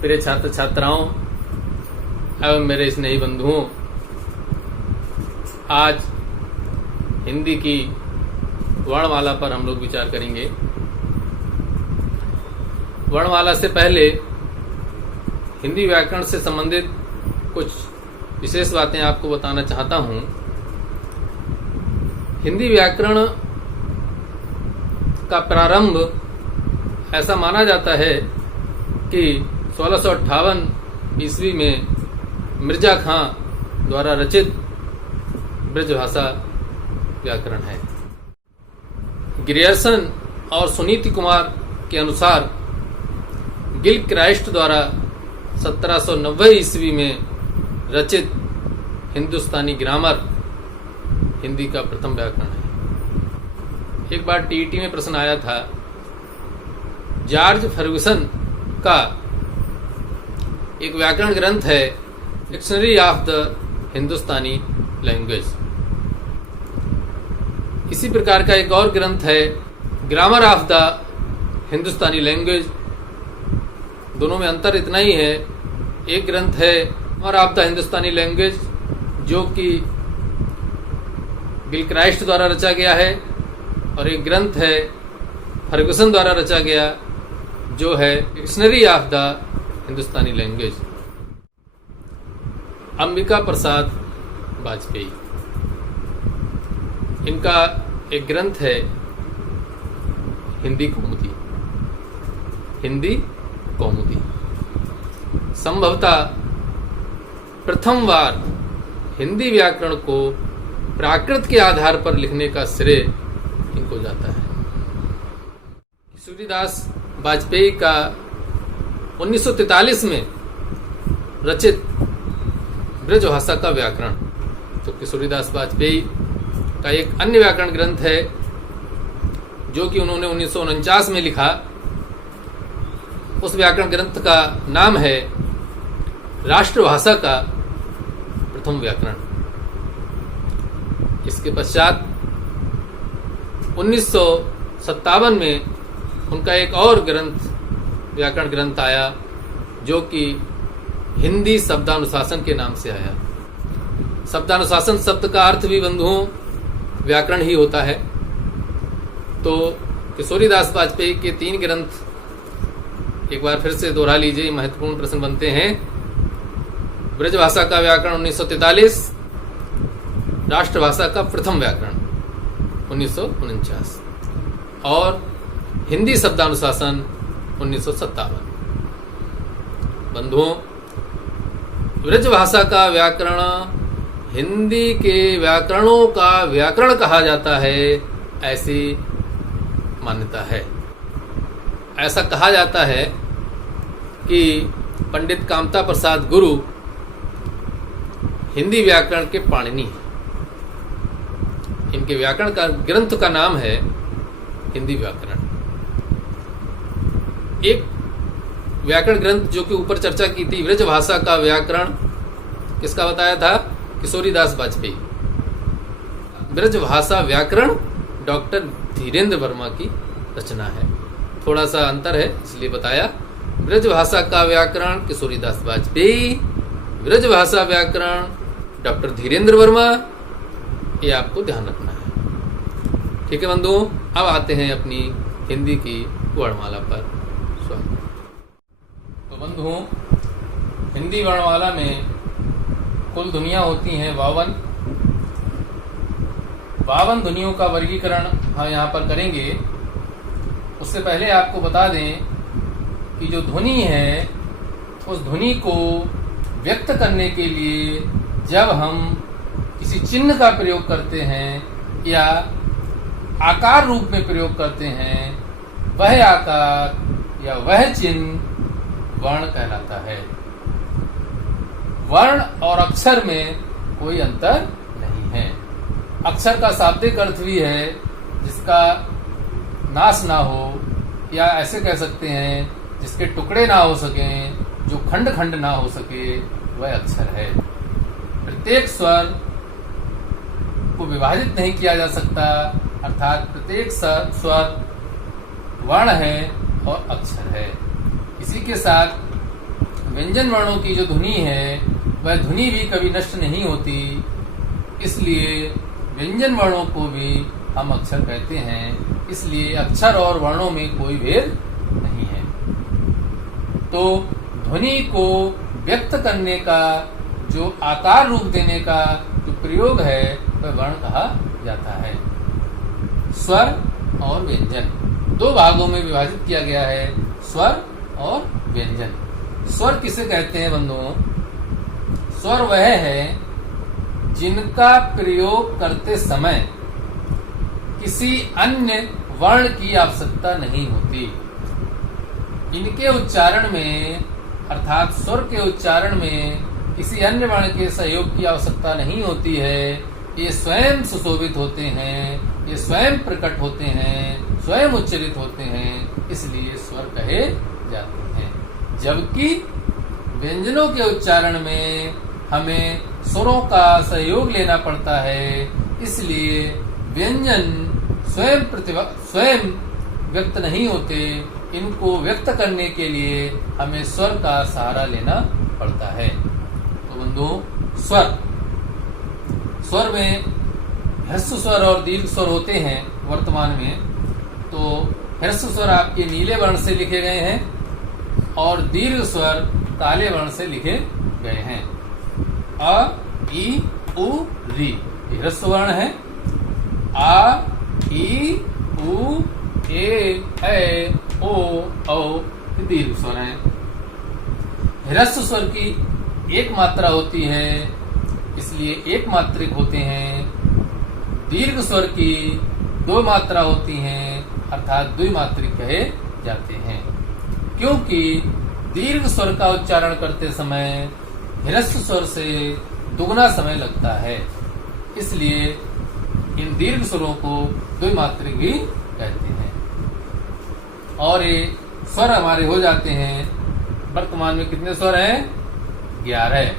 प्रिय छात्र छात्राओं एवं मेरे स्नेही बंधुओं, आज हिंदी की वर्णमाला पर हम लोग विचार करेंगे। वर्णमाला से पहले हिंदी व्याकरण से संबंधित कुछ विशेष बातें आपको बताना चाहता हूं। हिंदी व्याकरण का प्रारंभ ऐसा माना जाता है कि 1658 ईस्वी में मिर्जा खां द्वारा रचित ब्रजभाषा व्याकरण है। ग्रियर्सन और सुनीति कुमार के अनुसार गिलक्राइस्ट द्वारा 1790 ईस्वी में रचित हिंदुस्तानी ग्रामर हिंदी का प्रथम व्याकरण है। एक बार टीईटी में प्रश्न आया था, जॉर्ज फर्गुसन का एक व्याकरण ग्रंथ है dictionary of the Hindustani language. इसी प्रकार का एक और ग्रंथ है grammar of the Hindustani language. दोनों में अंतर इतना ही है, एक ग्रंथ है grammar of the Hindustani language जो कि गिलक्राइस्ट द्वारा रचा गया है, और एक ग्रंथ है फर्गुसन द्वारा रचा गया जो है dictionary of the Hindustani language. Ambika Prasad Vajpayee, इनका एक ग्रंथ है हिंदी कौमुदी। हिंदी कौमुदी संभवतः प्रथम बार हिंदी व्याकरण को प्राकृत के आधार पर लिखने का श्रेय इनको जाता है। किशोरीदास वाजपेयी का 1943 में रचित ब्रजभाषा का व्याकरण, तो किशोरीदास वाजपेयी का एक अन्य व्याकरण ग्रंथ है जो कि उन्होंने 1949 में लिखा। उस व्याकरण ग्रंथ का नाम है राष्ट्रभाषा का प्रथम व्याकरण। इसके पश्चात 1957 में उनका एक और ग्रंथ व्याकरण ग्रंथ आया जो कि हिंदी शब्दानुशासन के नाम से आया। शब्दानुशासन शब्द का अर्थ भी बंधुओं व्याकरण ही होता है। तो किशोरीदास वाजपेयी के 3 ग्रंथ एक बार फिर से दोहरा लीजिए, महत्वपूर्ण प्रश्न बनते हैं। ब्रजभाषा का व्याकरण 1943, राष्ट्रभाषा का प्रथम व्याकरण 1949 और हिंदी शब्दानुशासन 1957। बंधुओं, ब्रजभाषा का व्याकरण हिंदी के व्याकरणों का व्याकरण कहा जाता है, ऐसी मान्यता है। ऐसा कहा जाता है कि पंडित कामता प्रसाद गुरु हिंदी व्याकरण के पाणिनि हैं। इनके व्याकरण का ग्रंथ का नाम है हिंदी व्याकरण। एक व्याकरण ग्रंथ जो कि ऊपर चर्चा की थी, ब्रजभाषा का व्याकरण, किसका बताया था? किशोरीदास वाजपेयी। ब्रजभाषा व्याकरण डॉक्टर धीरेन्द्र वर्मा की रचना है। थोड़ा सा अंतर है इसलिए बताया। ब्रजभाषा का व्याकरण किशोरीदास वाजपेयी, ब्रजभाषा व्याकरण डॉक्टर धीरेन्द्र वर्मा, ये आपको ध्यान रखना है। ठीक है बंधुओं, अब आते हैं अपनी हिंदी की वर्णमाला पर। स्वागत। तो बंधुओं, हिंदी वर्णमाला में कुल ध्वनियां होती हैं 52। 52 ध्वनियों का वर्गीकरण हम यहाँ पर करेंगे। उससे पहले आपको बता दें कि जो ध्वनि है उस ध्वनि को व्यक्त करने के लिए जब हम किसी चिन्ह का प्रयोग करते हैं या आकार रूप में प्रयोग करते हैं, वह आकार या वह चिन्ह वर्ण कहलाता है। वर्ण और अक्षर में कोई अंतर नहीं है। अक्षर का शाब्दिक अर्थ भी है जिसका नाश ना हो, या ऐसे कह सकते हैं जिसके टुकड़े ना हो सकें, जो खंड खंड ना हो सके, वह अक्षर है। प्रत्येक स्वर को विभाजित नहीं किया जा सकता, अर्थात प्रत्येक स्वर वर्ण है और अक्षर है। इसी के साथ व्यंजन वर्णों की जो ध्वनि है वह ध्वनि भी कभी नष्ट नहीं होती, इसलिए व्यंजन वर्णों को भी हम अक्षर कहते हैं। इसलिए अक्षर और वर्णों में कोई भेद नहीं है। तो ध्वनि को व्यक्त करने का जो आकार रूप देने का जो प्रयोग है वह वर्ण कहा जाता है। स्वर और व्यंजन दो भागों में विभाजित किया गया है, स्वर और व्यंजन। स्वर किसे कहते हैं बंधुओं? स्वर वह है जिनका प्रयोग करते समय किसी अन्य वर्ण की आवश्यकता नहीं होती। इनके उच्चारण में अर्थात स्वर के उच्चारण में किसी अन्य वर्ण के सहयोग की आवश्यकता नहीं होती है। ये स्वयं सुशोभित होते हैं, ये स्वयं प्रकट होते हैं, स्वयं उच्चरित होते हैं, इसलिए स्वर कहे जाते हैं। जबकि व्यंजनों के उच्चारण में हमें स्वरों का सहयोग लेना पड़ता है, इसलिए व्यंजन स्वयं व्यक्त नहीं होते। इनको व्यक्त करने के लिए हमें स्वर का सहारा लेना पड़ता है। तो बंधुओं, स्वर में ह्रस्व स्वर और दीर्घ स्वर होते हैं वर्तमान में। तो ह्रस्व स्वर आपके नीले वर्ण से लिखे गए हैं और दीर्घ स्वर काले वर्ण से लिखे गए हैं। अ, ई, उ, री ह्रस्व वर्ण है। आ, ई, उ, ए, ऐ, ओ, औ दीर्घ स्वर है। ह्रस्व स्वर की एक मात्रा होती है, इसलिए एक मात्रिक होते हैं। दीर्घ स्वर की दो मात्रा होती हैं, अर्थात द्विमात्रिक कहे जाते हैं। क्योंकि दीर्घ स्वर का उच्चारण करते समय ह्रस्व स्वर से दुगना समय लगता है, इसलिए इन दीर्घ स्वरों को द्विमात्रिक भी कहते हैं। और ये स्वर हमारे हो जाते हैं, वर्तमान में कितने स्वर हैं? 11।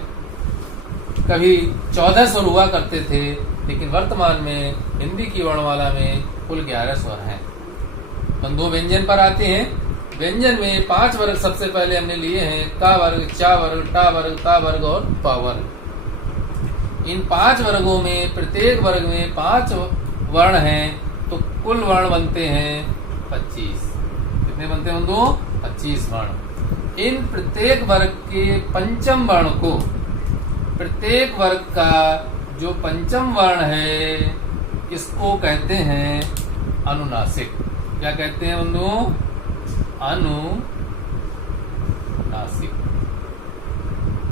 कभी 14 स्वर हुआ करते थे, लेकिन वर्तमान में हिंदी की वर्णमाला में कुल 11 स्वर हैं। बंधुओं, व्यंजन पर आते हैं। व्यंजन में 5 वर्ग सबसे पहले हमने लिए हैं, का वर्ग, चा वर्ग, टा वर्ग, ता वर्ग और पा वर्ग। इन 5 वर्गों में प्रत्येक वर्ग में 5 वर्ण हैं, तो कुल वर्ण बनते हैं 25। कितने बनते हैं बंधुओं? 25 वर्ण। इन प्रत्येक वर्ग के पंचम वर्ण को, प्रत्येक वर्ग का जो पंचम वर्ण है, इसको कहते हैं अनुनासिक। क्या कहते हैं बंधुओं? अनुनासिक।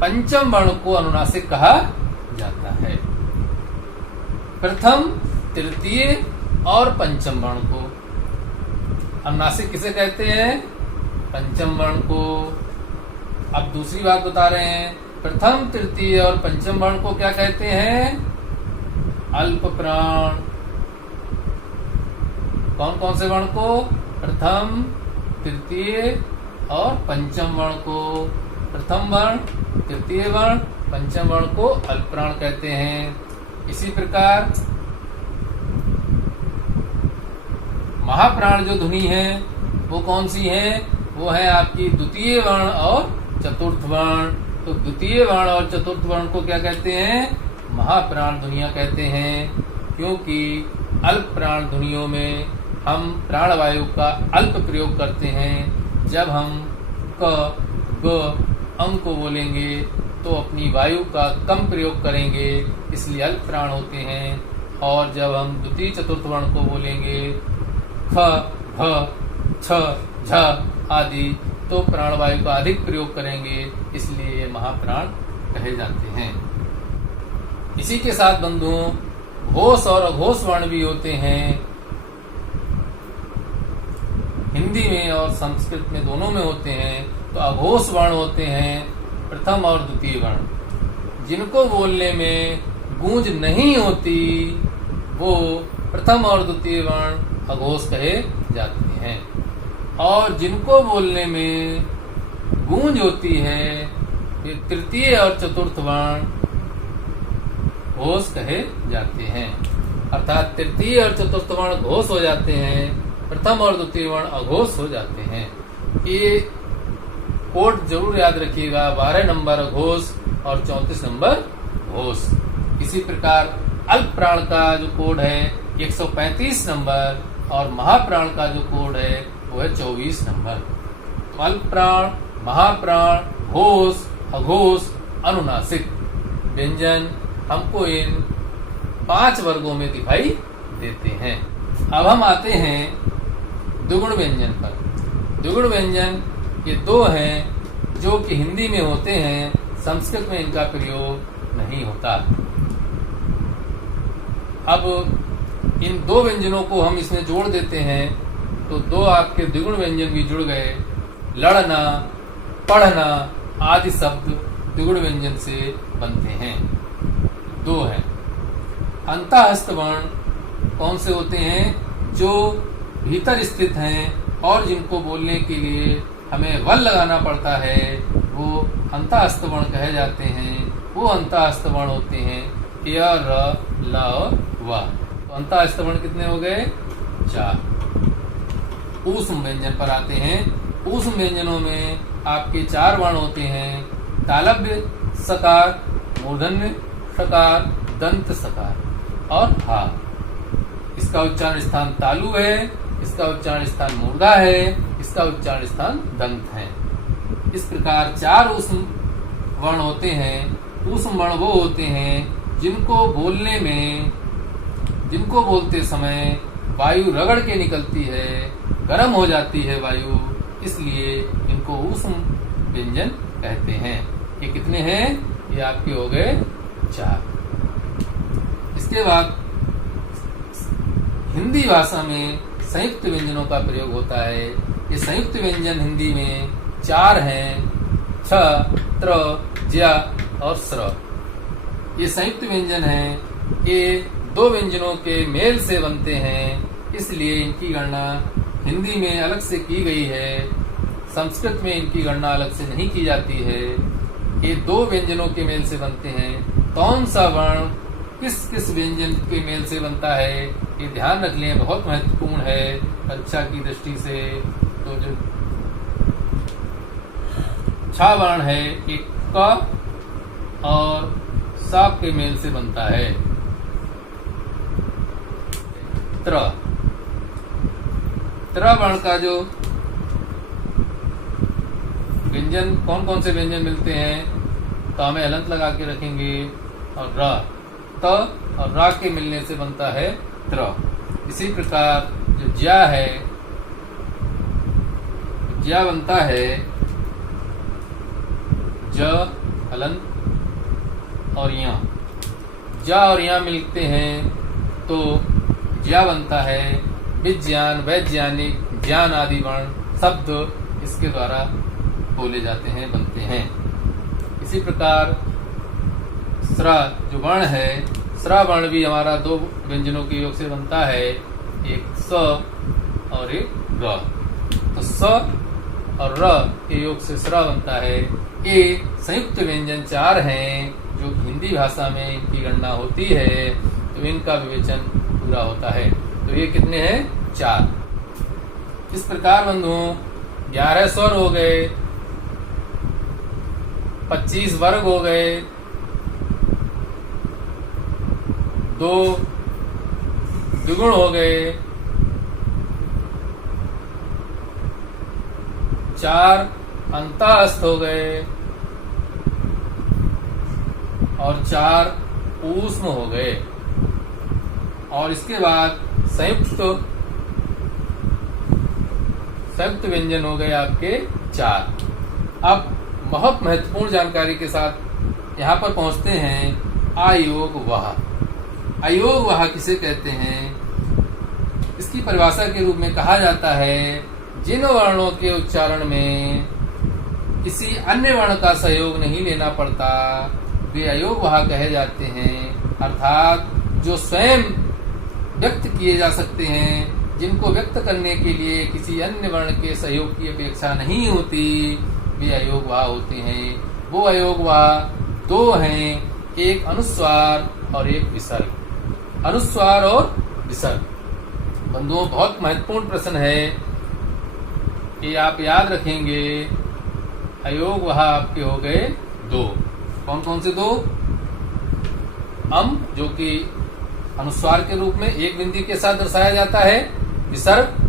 पंचम वर्ण को अनुनासिक कहा जाता है। प्रथम, तृतीय और पंचम वर्ण को अनुनासिक किसे कहते हैं? पंचम वर्ण को। अब दूसरी बात बता रहे हैं, प्रथम, तृतीय और पंचम वर्ण को क्या कहते हैं? अल्प प्राण। कौन कौन से वर्ण को? प्रथम, तृतीय और पंचम वर्ण को। प्रथम वर्ण, तृतीय वर्ण, पंचम वर्ण को अल्प प्राण कहते हैं। इसी प्रकार महाप्राण जो ध्वनि है वो कौन सी है? वो है आपकी द्वितीय वर्ण और चतुर्थ वर्ण। तो द्वितीय वर्ण और चतुर्थ वर्ण को क्या कहते हैं? महाप्राण ध्वनियां कहते हैं। क्योंकि अल्प प्राण ध्वनियों में हम प्राणवायु का अल्प प्रयोग करते हैं। जब हम क, ग, अंग को बोलेंगे तो अपनी वायु का कम प्रयोग करेंगे, इसलिए अल्प प्राण होते हैं। और जब हम द्वितीय चतुर्थ वर्ण को बोलेंगे, ख, भ, छ, झ आदि, तो प्राणवायु का अधिक प्रयोग करेंगे, इसलिए ये महाप्राण कहे जाते हैं। इसी के साथ बंधुओं, घोष और अघोष वर्ण भी होते हैं। हिंदी में और संस्कृत में दोनों में होते हैं। तो अघोष वर्ण होते हैं प्रथम और द्वितीय वर्ण, जिनको बोलने में गूंज नहीं होती, वो प्रथम और द्वितीय वर्ण अघोष कहे जाते हैं। और जिनको बोलने में गूंज होती है, वे तृतीय और चतुर्थ वर्ण घोष कहे जाते हैं। अर्थात तृतीय और चतुर्थ वर्ण घोष हो जाते हैं, प्रथम और द्वितीय वर्ण अघोष हो जाते हैं। ये कोड जरूर याद रखिएगा, 12 नंबर घोष और 34 नंबर घोष। इसी प्रकार अल्प प्राण का जो कोड है 135 नंबर और महाप्राण का जो कोड है वो है 24 नंबर। तो अल्प प्राण, महाप्राण, घोष, अघोष, अनुनासिक व्यंजन हमको इन 5 वर्गों में दिखाई देते हैं। अब हम आते हैं द्विगुण व्यंजन पर। द्विगुण व्यंजन ये 2 हैं जो कि हिंदी में होते हैं, संस्कृत में इनका प्रयोग नहीं होता। अब इन 2 व्यंजनों को हम इसमें जोड़ देते हैं तो 2 आपके द्विगुण व्यंजन भी जुड़ गए। लड़ना, पढ़ना आदि शब्द द्विगुण व्यंजन से बनते हैं। 2 हैं। अंतःस्थ वर्ण कौन से होते हैं? जो भीतर स्थित हैं और जिनको बोलने के लिए हमें वल लगाना पड़ता है, वो अंतःस्थ वर्ण कहे जाते हैं। वो अंतःस्थ वर्ण होते हैं य, र, ल और व। तो अंतःस्थ वर्ण कितने हो गए? 4। ऊष्म व्यंजन पर आते हैं। ऊष्म व्यंजनों में आपके 4 वर्ण होते हैं, तालव्य सकार, मूर्धन्य सकार, दंत सकार और हा। इसका उच्चारण स्थान तालु है, इसका उच्चारण स्थान मूर्धा है, इसका उच्चारण स्थान दंत है। इस प्रकार 4 ऊष्म वर्ण होते हैं। ऊष्म वर्ण वो होते हैं जिनको बोलते समय वायु रगड़ के निकलती है, गर्म हो जाती है वायु, इसलिए इनको ऊष्म व्यंजन कहते हैं। ये कितने हैं? ये आपके हो गए 4। इसके बाद हिंदी भाषा में संयुक्त व्यंजनों का प्रयोग होता है। ये संयुक्त व्यंजन हिंदी में 4 हैं, छ, त्र, ज्या और स्र। ये संयुक्त व्यंजन हैं। ये 2 व्यंजनों के मेल से बनते हैं, इसलिए इनकी गणना हिंदी में अलग से की गई है, संस्कृत में इनकी गणना अलग से नहीं की जाती है। ये 2 व्यंजनों के मेल से बनते हैं। कौन सा वर्ण किस किस व्यंजन के मेल से बनता है, ये ध्यान रख लें, बहुत महत्वपूर्ण है परीक्षा की दृष्टि से। तो जो छा वर्ण है एक क और सा के मेल से बनता है। त्र वर्ण का जो व्यंजन, कौन कौन से व्यंजन मिलते हैं, तो हमें हलंत लगा के रखेंगे। और र, त और रा के मिलने से बनता है त्र। इसी प्रकार जो ज्या है, ज्या बनता है ज हलंत और या। ज्या और या मिलते हैं तो ज्या बनता है। विज्ञान, वैज्ञानिक, ज्ञान आदि वर्ण शब्द इसके द्वारा बोले जाते हैं, बनते हैं। इसी प्रकार स्रा जो वर्ण है, स्रा वर्ण भी हमारा 2 व्यंजनों के योग से बनता है, एक स और एक र। तो स और र के योग से स्रा बनता है। ये संयुक्त व्यंजन 4 हैं जो हिंदी भाषा में इनकी गणना होती है, तो इनका विवेचन पूरा होता है। तो ये कितने हैं? 4। इस प्रकार बंधुओं 11 स्वर हो गए, 25 वर्ग हो गए, 2 द्विगुण हो गए, 4 अंतःस्थ हो गए और 4 ऊष्म हो गए। और इसके बाद संयुक्त व्यंजन हो गए आपके 4। अब बहुत महत्वपूर्ण जानकारी के साथ यहाँ पर पहुंचते हैं आयोग वह। अयोग वह किसे कहते हैं? इसकी परिभाषा के रूप में कहा जाता है जिन वर्णों के उच्चारण में किसी अन्य वर्ण का सहयोग नहीं लेना पड़ता, वे अयोग वह कहे जाते हैं। अर्थात जो स्वयं व्यक्त किए जा सकते हैं, जिनको व्यक्त करने के लिए किसी अन्य वर्ण के सहयोग की अपेक्षा नहीं होती, वे अयोग वह होते हैं। वो अयोग वह 2 हैं, एक अनुस्वार और एक विसर्ग। अनुस्वार और विसर्ग बंधुओं बहुत महत्वपूर्ण प्रश्न है, ये आप याद रखेंगे। अयोग वहां आपके हो गए 2। कौन कौन से 2? अम, जो कि अनुस्वार के रूप में एक बिंदी के साथ दर्शाया जाता है। विसर्ग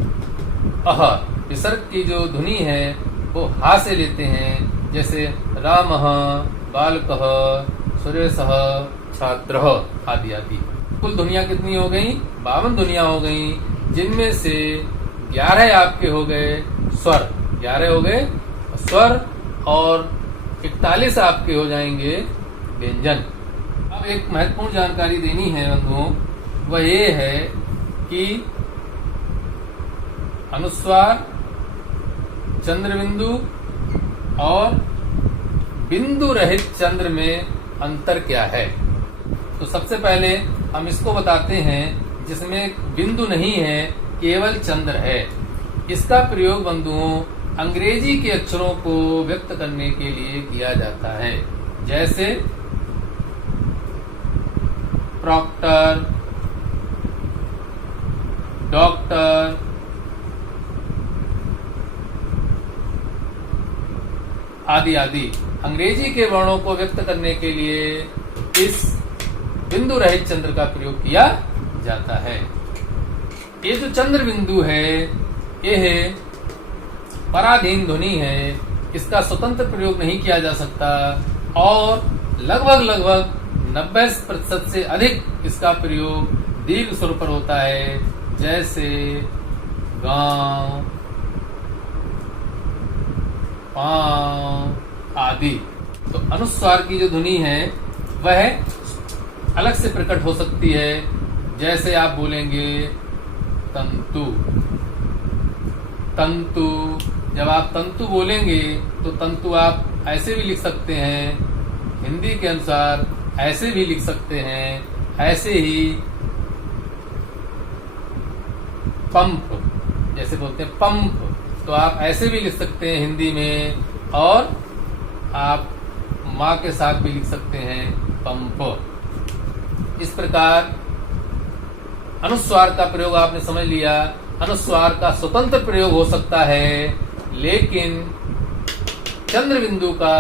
अह, विसर्ग की जो ध्वनि है वो हा से लेते हैं, जैसे रामः, बालकः, सुरेशः, छात्रः आदि आदि। कुल ध्वनियां कितनी हो गई? 52 ध्वनियां हो गई, जिनमें से 11 आपके हो गए स्वर, 11 हो गए स्वर और 41 आपके हो जाएंगे व्यंजन। अब एक महत्वपूर्ण जानकारी देनी है बंधुओं, वह ये है कि अनुस्वार, चंद्रबिंदु और बिंदु रहित चंद्र में अंतर क्या है। तो सबसे पहले हम इसको बताते हैं जिसमें बिंदु नहीं है, केवल चंद्र है। इसका प्रयोग बंधुओं अंग्रेजी के अक्षरों को व्यक्त करने के लिए किया जाता है, जैसे प्रॉक्टर, डॉक्टर, आदि आदि। अंग्रेजी के वर्णों को व्यक्त करने के लिए इस बिंदु रहित चंद्र का प्रयोग किया जाता है। ये जो चंद्र बिंदु है, यह पराधीन ध्वनि है, इसका स्वतंत्र प्रयोग नहीं किया जा सकता और लगभग 90% से अधिक इसका प्रयोग दीर्घ स्वर पर होता है, जैसे गांव, पांव आदि। तो अनुस्वार की जो ध्वनि है वह अलग से प्रकट हो सकती है, जैसे आप बोलेंगे तंतु। तंतु, जब आप तंतु बोलेंगे तो तंतु आप ऐसे भी लिख सकते हैं, हिंदी के अनुसार ऐसे भी लिख सकते हैं। ऐसे ही पंप, जैसे बोलते हैं पंप, तो आप ऐसे भी लिख सकते हैं हिंदी में, और आप माँ के साथ भी लिख सकते हैं पंप। इस प्रकार अनुस्वार का प्रयोग आपने समझ लिया। अनुस्वार का स्वतंत्र प्रयोग हो सकता है, लेकिन चंद्र बिंदु का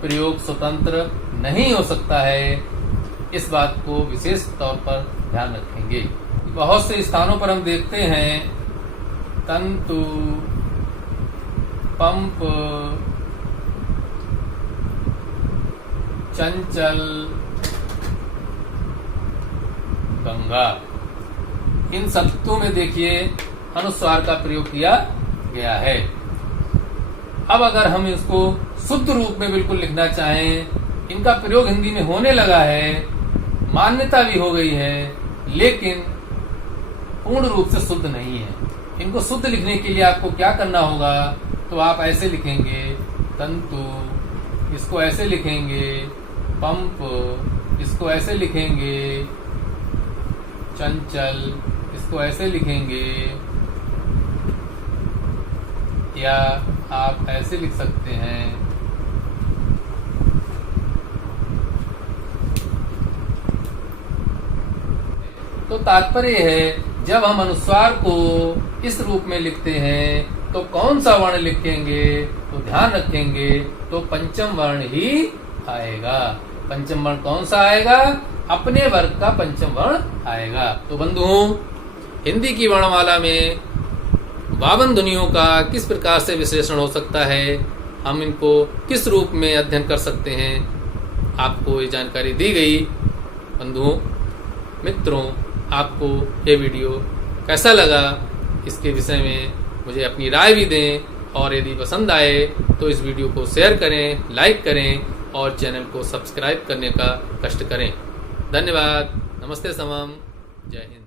प्रयोग स्वतंत्र नहीं हो सकता है। इस बात को विशेष तौर पर ध्यान रखेंगे। बहुत से स्थानों पर हम देखते हैं तंतु, पंप, चंचल, गंगा, इन शब्दों में देखिए अनुस्वार का प्रयोग किया गया है। अब अगर हम इसको शुद्ध रूप में बिल्कुल लिखना चाहें, इनका प्रयोग हिंदी में होने लगा है, मान्यता भी हो गई है, लेकिन पूर्ण रूप से शुद्ध नहीं है। इनको शुद्ध लिखने के लिए आपको क्या करना होगा, तो आप ऐसे लिखेंगे तंतु, इसको ऐसे लिखेंगे पंप, इसको ऐसे लिखेंगे चंचल, इसको ऐसे लिखेंगे, या आप ऐसे लिख सकते हैं तो तात्पर्य है, जब हम अनुस्वार को इस रूप में लिखते हैं तो कौन सा वर्ण लिखेंगे, तो ध्यान रखेंगे तो पंचम वर्ण ही आएगा। पंचम वर्ण कौन सा आएगा? अपने वर्ग का पंचम वर्ण आएगा। तो बंधुओं, हिंदी की वर्णमाला में 52 ध्वनियों का किस प्रकार से विश्लेषण हो सकता है, हम इनको किस रूप में अध्ययन कर सकते हैं, आपको ये जानकारी दी गई। बंधुओं, मित्रों, आपको ये वीडियो कैसा लगा, इसके विषय में मुझे अपनी राय भी दें, और यदि पसंद आए तो इस वीडियो को शेयर करें, लाइक करें और चैनल को सब्सक्राइब करने का कष्ट करें। धन्यवाद। नमस्ते समम। जय हिंद।